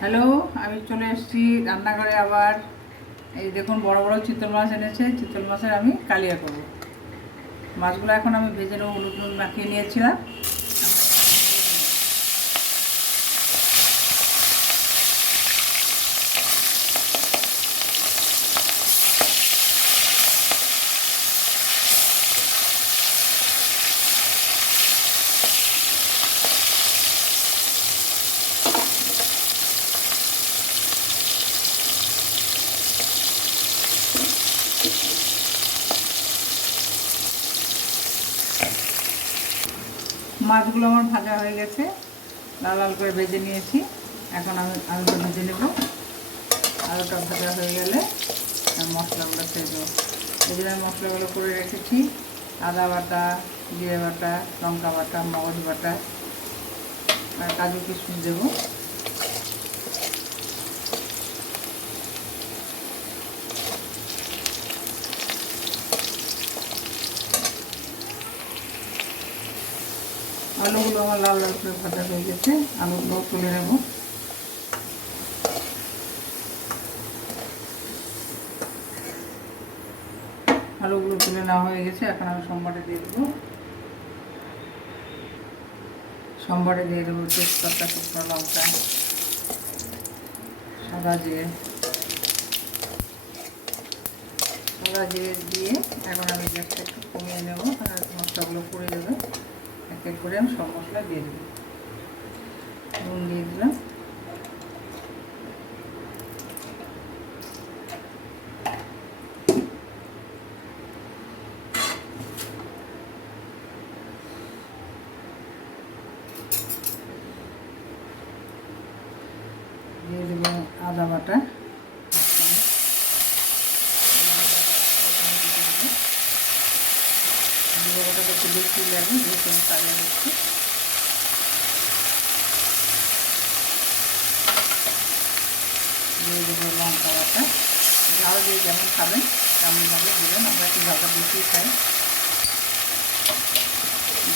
Hello, আমি চলে এসেছি রান্নাঘরে আবার। এই দেখুন বড় বড় চিতল মাছ এনেছে। চিতল মাছের আমি কালিয়া করব। মাছগুলো এখন আমি ভেজে নেব, হলুদ নুন মাখিয়ে নিয়েছিলাম। মাছগুলো আমার ভাজা হয়ে গেছে, লাল লাল করে ভেজে নিয়েছি। এখন আমি আলুটা ভেজে নেব। আলুটা ভাজা হয়ে গেলে মশলাগুলো ছেড়ে দেবো। এই জন্য মশলাগুলো করে রেখেছি: আদা বাটা, জিরে বাটা, লঙ্কা বাটা, মগজ বাটা আর কাজু কিশমিশ দেবো। আলুগুলো আমার লাল লাল করে ভাজা হয়ে গেছে, আলুগুলো তুলে নেব। আলুগুলো তুলে নেওয়া হয়ে গেছে, এখন আমি সম্বারে দিয়ে দেবো। সম্বারে দিয়ে দেবো তেজপাতা, শুকনো লঙ্কা, সাদা জিরে দিয়ে এখন আমি গ্যাসটা একটু কমিয়ে নেব, আর মশলাগুলো পুড়ে দেবে। এক এক করে আমি সব মশলা দিয়ে দেবো। নুন দিয়ে দিলাম, দিয়ে দেবো আদা বাটা। জিরে বাটাটা একটু বেশি লাগে, যেহেতু আমি কালিয়া হচ্ছে। দিয়ে দেবো লঙ্কা বাটা। ঝাল দিয়ে যেমন খাবেন তেমনভাবে দেবেন, আমরা একটু ঝালটা বেশি খাই।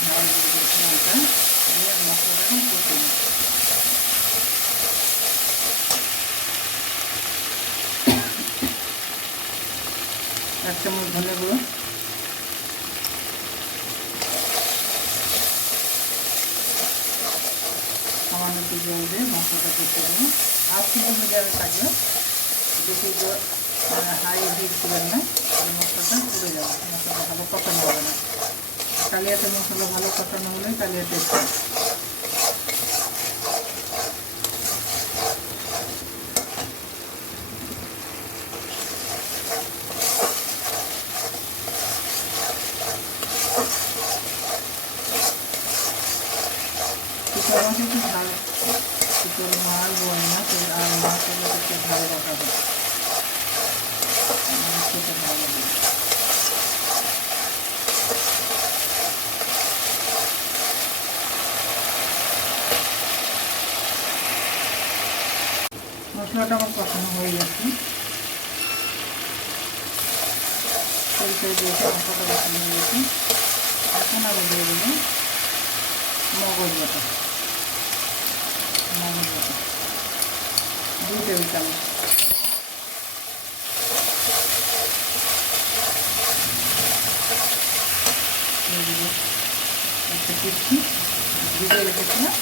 ঝাল দিয়ে লঙ্কা দিয়ে মশলাটা এখন কষে নেব। এক চামচ ধনে গুঁড়ো, সামান্য একটু জল দিয়ে মশলাটা কষে দেবো। আর কিন্তু মিডিয়ামে থাকবে, বেশি হাই হিট দেবেন না, মশলাটা পুড়ে যাবে। মশলাটা ভালো কষানো হবে না। কালিয়াতে মশলা ভালো কষানো হলে কালিয়া টেস্ট হয়। চিতল মাছ একটু ঝাল, চিতল মাছ, বোয়াল মাছ আর মাছ এগুলো একটু ঝাল রাখা যায়, খেতে ভালো লাগে। মশলাটা আমার কষানো হয়ে গেছে, তেল দিয়েছে, মশলাটা কষানো হয়ে গেছে। এখন আমি দিয়ে দেবো মগজ বাটা। 2 টেবিল চামচ। দিয়ে দেবো একটা কুচি ভিজে রেখেছিলাম,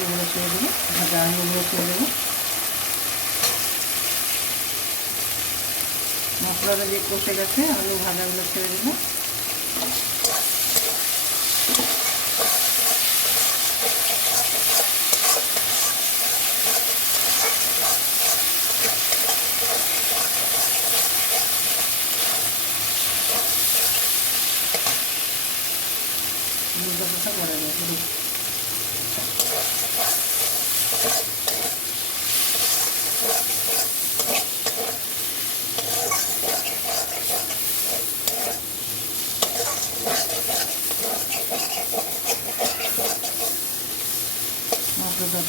এগুলো ছেড়ে দেবো। ভাজা আলুগুলো ছেড়ে দেবো। মশলাটা যে কষে গেছে, আলু ভাজাগুলো ছেড়ে দেবো। উল্টো পাল্টা করে দেবো। মশলাটা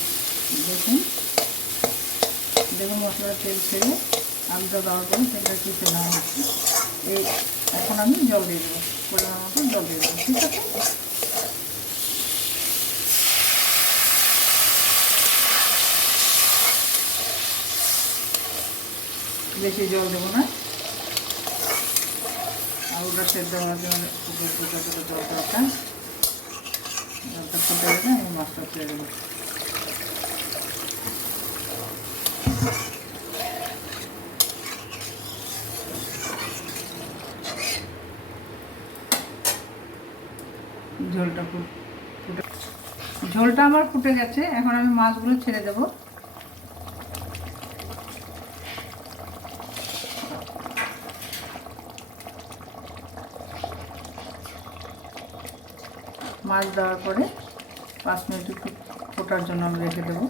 দেখুন মশলার তেল ছেড়ে আলুটা দেওয়ার পরে সেটা কিছু না হচ্ছে। এই এখন আমি জল দিয়ে দেবো, পরিমাণ মতো জল দিয়ে দেবো। ঠিক আছে। বেশি জল দেবো না। আলুটা সেদ্ধ হওয়ার জন্য যতটা জল দরকার, জলটা ফুটে গেলে আমি মাছটা ছেড়ে দেবো। ঝোলটা আমার ফুটে গেছে, এখন আমি মাছগুলো ছেড়ে দেব। মাছ দেওয়ার পরে 5 মিনিট একটু ফোটার জন্য আমি রেখে দেবো।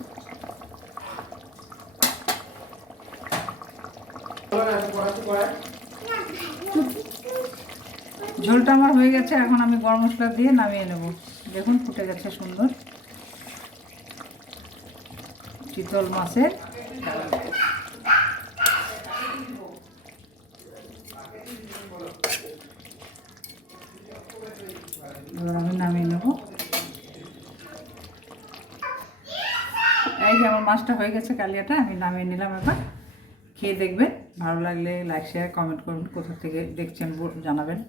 ঝোলটা আমার হয়ে গেছে, এখন আমি গরম মশলা দিয়ে নামিয়ে নেব। দেখুন ফুটে গেছে সুন্দর চিতল মাছের। এবার আমি নামিয়ে নেব। এই যে আমার মাছটা হয়ে গেছে, কালিয়াটা আমি নামিয়ে নিলাম। এবার খেয়ে দেখবেন, ভালো লাগলে লাইক শেয়ার কমেন্ট করুন, কোথা থেকে দেখছেন জানাবেন।